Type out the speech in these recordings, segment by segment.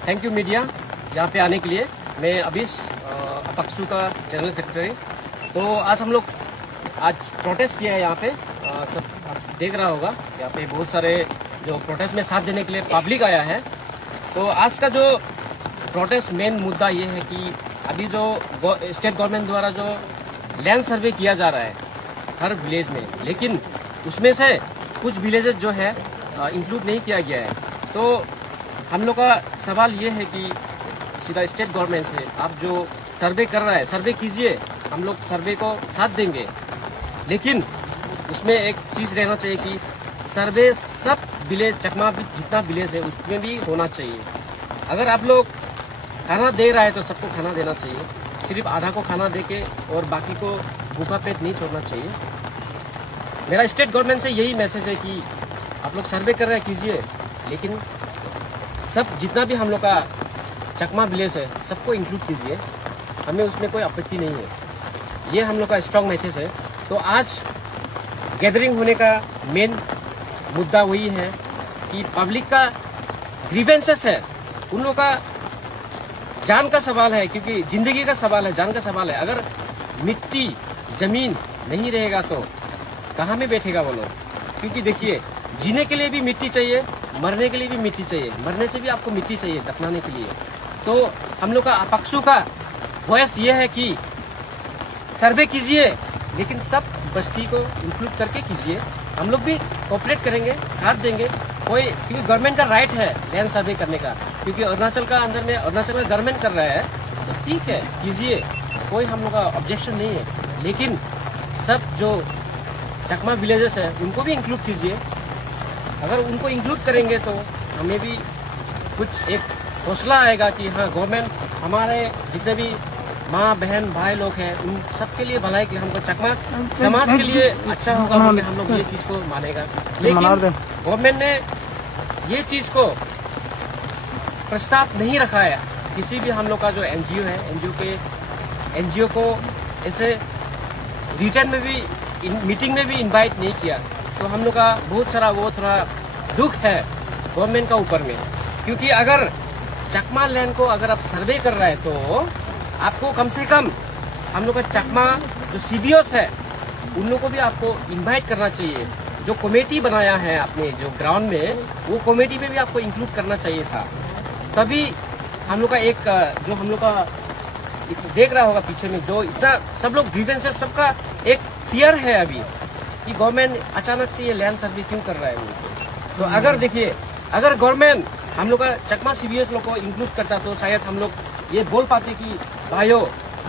Thank you media यहाँ पे आने के लिए। मैं अभीश अपक्षु का जनरल सेक्रेटरी। तो आज हम लोग प्रोटेस्ट किया है यहाँ पे। सब आप देख रहा होगा यहाँ पे बहुत सारे जो प्रोटेस्ट में साथ देने के लिए पब्लिक आया है। तो आज का जो प्रोटेस्ट मेन मुद्दा ये है कि अभी जो स्टेट गवर्नमेंट द्वारा जो लैंड सर्वे किया जा रहा है हर विलेज में, लेकिन उसमें से कुछ विलेजेस जो है इंक्लूड नहीं किया गया है। तो हम लोग का सवाल ये है कि सीधा स्टेट गवर्नमेंट से आप जो सर्वे कर रहा है सर्वे कीजिए, हम लोग सर्वे को साथ देंगे, लेकिन उसमें एक चीज़ रहना चाहिए कि सर्वे सब विलेज चकमा जितना विलेज है उसमें भी होना चाहिए। अगर आप लोग खाना दे रहा है तो सबको खाना देना चाहिए, सिर्फ आधा को खाना दे के और बाकी को भूखा पेट नहीं छोड़ना चाहिए। मेरा स्टेट गवर्नमेंट से यही मैसेज है कि आप लोग सर्वे कर रहे हैं कीजिए, लेकिन सब जितना भी हम लोग का चकमा विलेज है सबको इंक्लूड कीजिए, हमें उसमें कोई आपत्ति नहीं है। ये हम लोग का स्ट्रॉन्ग मैसेज है। तो आज गैदरिंग होने का मेन मुद्दा वही है कि पब्लिक का ग्रीवेंसेस है, उन लोगों का जान का सवाल है, क्योंकि जिंदगी का सवाल है, जान का सवाल है। अगर मिट्टी जमीन नहीं रहेगा तो कहाँ में बैठेगा वो लोग? क्योंकि देखिए जीने के लिए भी मिट्टी चाहिए, मरने के लिए भी मिट्टी चाहिए, मरने से भी आपको मिट्टी चाहिए दफनाने के लिए। तो हम लोग का अपक्षु का वॉइस ये है कि सर्वे कीजिए, लेकिन सब बस्ती को इंक्लूड करके कीजिए। हम लोग भी कोऑपरेट करेंगे, साथ देंगे। कोई क्योंकि गवर्नमेंट का राइट है लैंड सर्वे करने का, क्योंकि अरुणाचल का अंदर में अरुणाचल में गवर्नमेंट कर रहा है तो ठीक है कीजिए, कोई हम लोग का ऑब्जेक्शन नहीं है। लेकिन सब जो चकमा विलेजेस है उनको भी इंक्लूड कीजिए। अगर उनको इंक्लूड करेंगे तो हमें भी कुछ एक हौसला आएगा कि हाँ गवर्नमेंट हमारे जितने भी माँ बहन भाई लोग हैं उन सबके लिए भलाई के हमको चकमा समाज के लिए अच्छा होगा, हम लोग ये चीज़ को मानेगा। लेकिन गवर्नमेंट ने ये चीज़ को प्रस्ताव नहीं रखा है। किसी भी हम लोग का जो एनजीओ है एनजीओ को ऐसे रिटर्न में भी मीटिंग में भी इनवाइट नहीं किया। तो हम लोग का बहुत सारा वो थोड़ा दुख है गवर्नमेंट का ऊपर में, क्योंकि अगर चकमा लैंड को अगर आप सर्वे कर रहे हैं तो आपको कम से कम हम लोग का चकमा जो सीबीओस है उन लोगों को भी आपको इनवाइट करना चाहिए। जो कमेटी बनाया है आपने जो ग्राउंड में, वो कमेटी में भी आपको इंक्लूड करना चाहिए था। तभी हम लोग का एक जो हम लोग का देख रहा होगा पीछे में जो इतना सब लोग ग्रीवेंसेस सबका एक फियर है अभी कि गवर्नमेंट अचानक से ये लैंड सर्वे क्यों कर रहा है उनको। तो अगर देखिए अगर गवर्नमेंट हम लोग का चकमा सीबीएस लोग को इंक्लूड करता तो शायद हम लोग ये बोल पाते कि भाइयों,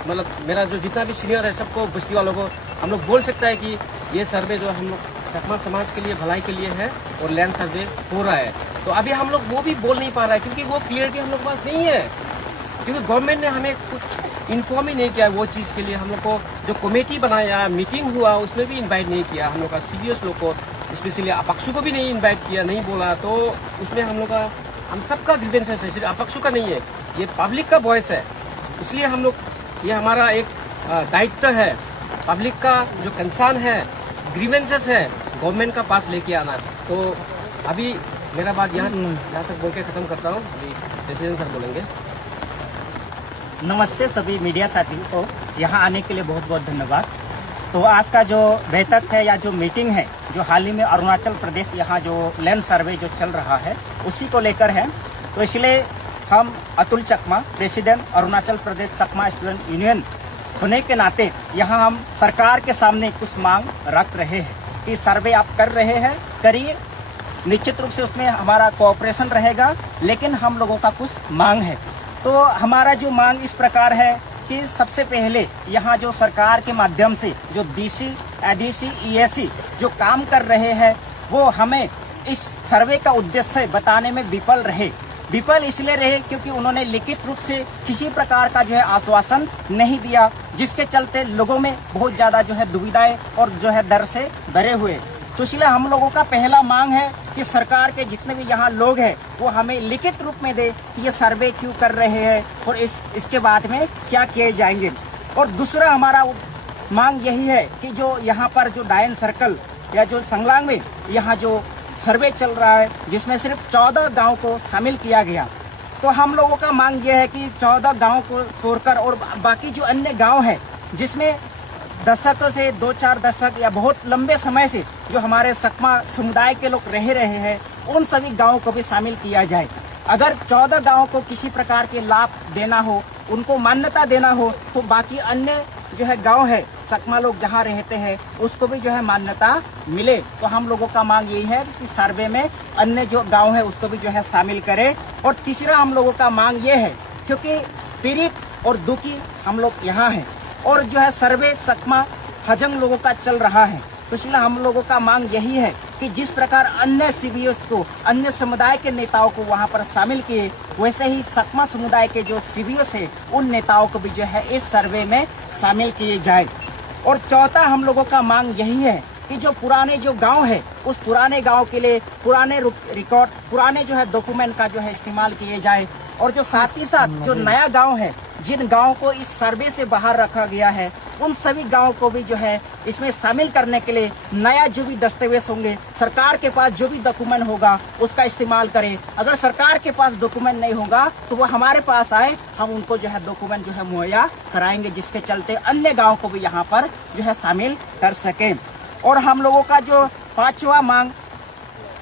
मतलब मेरा जो जितना भी सीनियर है सबको बस्ती वालों को हम लोग बोल सकता है कि ये सर्वे जो हम लोग चकमा समाज के लिए भलाई के लिए है और लैंड सर्वे हो रहा है। तो अभी हम लोग वो भी बोल नहीं पा रहा है क्योंकि वो क्लियरिटी हम लोग के पास नहीं है, क्योंकि गवर्नमेंट ने हमें कुछ इन्फॉर्म ही नहीं किया वो चीज़ के लिए। हम लोग को जो कमेटी बनाया मीटिंग हुआ उसमें भी इन्वाइट नहीं किया, हम लोग का सीरियस लोग को स्पेशली अपक्षु को भी नहीं इन्वाइट किया, नहीं बोला। तो उसमें हम लोग का हम सबका ग्रीवेंसेस है, सिर्फ अपक्षु का नहीं है, ये पब्लिक का वॉइस है। इसलिए हम लोग ये हमारा एक दायित्व है पब्लिक का जो कंसर्न है ग्रीवेंसेस है गवर्नमेंट का पास लेके आना। तो अभी मेरा बात यहाँ तक बोल के ख़त्म करता हूँ, प्रेसिडेंट सर बोलेंगे। नमस्ते सभी मीडिया साथियों को, यहाँ आने के लिए बहुत बहुत धन्यवाद। तो आज का जो बैठक है या जो मीटिंग है जो हाल ही में अरुणाचल प्रदेश यहाँ जो लैंड सर्वे जो चल रहा है उसी को लेकर है। तो इसलिए हम अतुल चकमा, प्रेसिडेंट अरुणाचल प्रदेश चकमा स्टूडेंट यूनियन होने के नाते यहाँ हम सरकार के सामने कुछ मांग रख रहे हैं कि सर्वे आप कर रहे हैं करिए, निश्चित रूप से उसमें हमारा कोऑपरेशन रहेगा, लेकिन हम लोगों का कुछ मांग है। तो हमारा जो मांग इस प्रकार है कि सबसे पहले यहाँ जो सरकार के माध्यम से जो डीसी, एडीसी, ईएसी जो काम कर रहे हैं वो हमें इस सर्वे का उद्देश्य बताने में विफल इसलिए रहे क्योंकि उन्होंने लिखित रूप से किसी प्रकार का जो है आश्वासन नहीं दिया, जिसके चलते लोगों में बहुत ज़्यादा जो है दुविधाएं और जो है डर से भरे हुए। तो इसलिए हम लोगों का पहला मांग है कि सरकार के जितने भी यहाँ लोग हैं वो हमें लिखित रूप में दे कि ये सर्वे क्यों कर रहे हैं और इसके बाद में क्या किए जाएंगे। और दूसरा हमारा मांग यही है कि जो यहाँ पर जो डायन सर्कल या जो संगलांग में यहाँ जो सर्वे चल रहा है जिसमें सिर्फ 14 गांव को शामिल किया गया। तो हम लोगों का मांग ये है कि 14 गांव को छोड़कर और बाकी जो अन्य गांव है जिसमें दशकों से 2-4 दशक या बहुत लंबे समय से जो हमारे सकमा समुदाय के लोग रह रहे हैं उन सभी गांवों को भी शामिल किया जाए। अगर 14 गांवों को किसी प्रकार के लाभ देना हो, उनको मान्यता देना हो, तो बाकी अन्य जो है गांव है सकमा लोग जहां रहते हैं उसको भी जो है मान्यता मिले। तो हम लोगों का मांग यही है कि सर्वे में अन्य जो गांव है उसको भी जो है शामिल करें। और तीसरा हम लोगों का मांग ये है क्योंकि पीड़ित और दुखी हम लोग यहाँ हैं और जो है सर्वे सकमा हजंग लोगों का चल रहा है, तो इसलिए हम लोगों का मांग यही है कि जिस प्रकार अन्य सीबीओस को, अन्य समुदाय के नेताओं को वहां पर शामिल किए, वैसे ही सकमा समुदाय के जो सीबीओस है उन नेताओं को भी जो है इस सर्वे में शामिल किए जाए। और चौथा हम लोगों का मांग यही है कि जो पुराने जो गांव है उस पुराने गांव के लिए पुराने रिकॉर्ड, पुराने जो है डॉक्यूमेंट का जो है इस्तेमाल किए जाए। और जो साथ ही साथ जो नया गांव है, जिन गांव को इस सर्वे से बाहर रखा गया है, उन सभी गांव को भी जो है इसमें शामिल करने के लिए नया जो भी दस्तावेज होंगे, सरकार के पास जो भी डॉक्यूमेंट होगा उसका इस्तेमाल करें। अगर सरकार के पास डॉक्यूमेंट नहीं होगा तो वो हमारे पास आए, हम उनको जो है डॉक्यूमेंट जो है मुहैया कराएंगे, जिसके चलते अन्य गाँव को भी यहाँ पर जो है शामिल कर सकें। और हम लोगों का जो 5वां मांग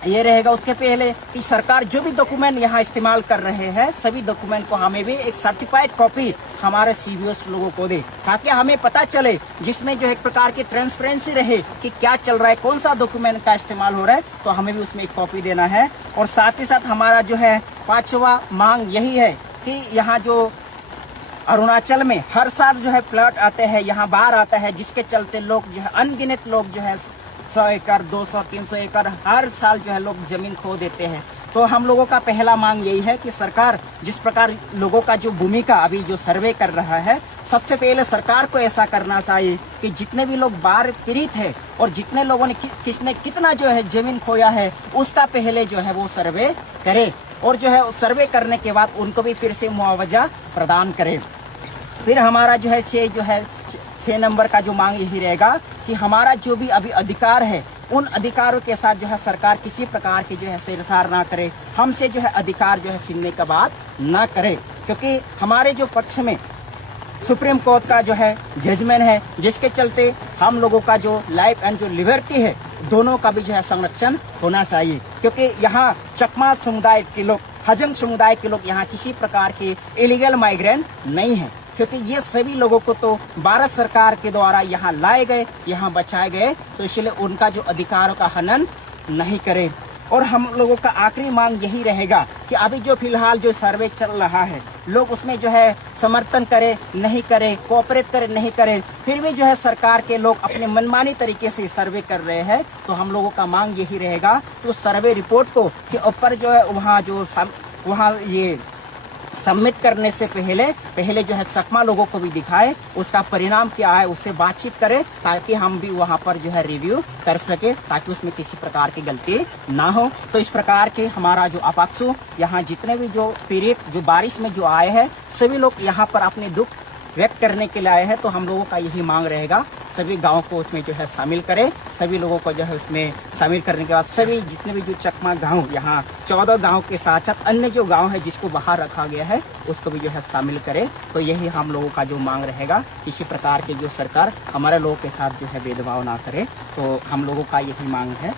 ये रहेगा उसके पहले कि सरकार जो भी डॉक्यूमेंट यहाँ इस्तेमाल कर रहे हैं सभी डॉक्यूमेंट को हमें भी एक सर्टिफाइड कॉपी हमारे सीबीओस लोगों को दे, ताकि हमें पता चले, जिसमें जो एक प्रकार की ट्रांसपेरेंसी रहे कि क्या चल रहा है, कौन सा डॉक्यूमेंट का इस्तेमाल हो रहा है, तो हमें भी उसमें एक कॉपी देना है। और साथ ही साथ हमारा जो है 5वां मांग यही है कि यहाँ जो अरुणाचल में हर साल जो है फ्लड आते हैं, यहाँ बाढ़ आता है, जिसके चलते लोग जो है अनगिनत लोग जो है 100 एकड़ 200-300 एकड़ हर साल जो है लोग जमीन खो देते हैं। तो हम लोगों का पहला मांग यही है कि सरकार जिस प्रकार लोगों का जो भूमिका अभी जो सर्वे कर रहा है, सबसे पहले सरकार को ऐसा करना चाहिए कि जितने भी लोग बाढ़ पीड़ित है और जितने लोगों ने किसने कितना जो है जमीन खोया है उसका पहले जो है वो सर्वे करे और जो है सर्वे करने के बाद उनको भी फिर से मुआवजा प्रदान करे। फिर हमारा जो है 6 नंबर का जो मांग यही रहेगा कि हमारा जो भी अभी अधिकार है उन अधिकारों के साथ जो है सरकार किसी प्रकार की जो है छेड़छाड़ ना करे, हमसे जो है अधिकार जो है छीनने का बात ना करे, क्योंकि हमारे जो पक्ष में सुप्रीम कोर्ट का जो है जजमेंट है, जिसके चलते हम लोगों का जो लाइफ एंड जो लिबर्टी है दोनों का भी जो है संरक्षण होना चाहिए। क्योंकि यहाँ चकमा समुदाय के लोग, हजंग समुदाय के लोग यहाँ किसी प्रकार के इलीगल माइग्रेंट नहीं है, क्योंकि ये सभी लोगों को तो भारत सरकार के द्वारा यहाँ लाए गए, यहाँ बचाए गए, तो इसलिए उनका जो अधिकारों का हनन नहीं करे। और हम लोगों का आखिरी मांग यही रहेगा कि अभी जो फिलहाल जो सर्वे चल रहा है, लोग उसमें जो है समर्थन करे नहीं करे, कोऑपरेट करे नहीं करे, फिर भी जो है सरकार के लोग अपने मनमानी तरीके से सर्वे कर रहे हैं, तो हम लोगों का मांग यही रहेगा तो सर्वे रिपोर्ट को कि ऊपर जो है वहाँ ये सबमिट करने से पहले जो है सकमा लोगों को भी दिखाए, उसका परिणाम क्या है उससे बातचीत करें, ताकि हम भी वहां पर जो है रिव्यू कर सके, ताकि उसमें किसी प्रकार की गलती ना हो। तो इस प्रकार के हमारा जो अपाक्षु यहाँ जितने भी जो पीड़ित जो बारिश में जो आए हैं सभी लोग यहाँ पर अपने दुख व्यक्त करने के लिए आए हैं, तो हम लोगों का यही मांग रहेगा सभी गाँव को उसमें जो है शामिल करें। सभी लोगों को जो है उसमें शामिल करने के बाद सभी जितने भी जो चकमा गांव यहाँ 14 गांव के साथ साथ अन्य जो गांव है जिसको बाहर रखा गया है उसको भी जो है शामिल करें। तो यही हम लोगों का जो मांग रहेगा, किसी प्रकार की जो सरकार हमारे लोगों के साथ जो है भेदभाव ना करे, तो हम लोगों का यही मांग है।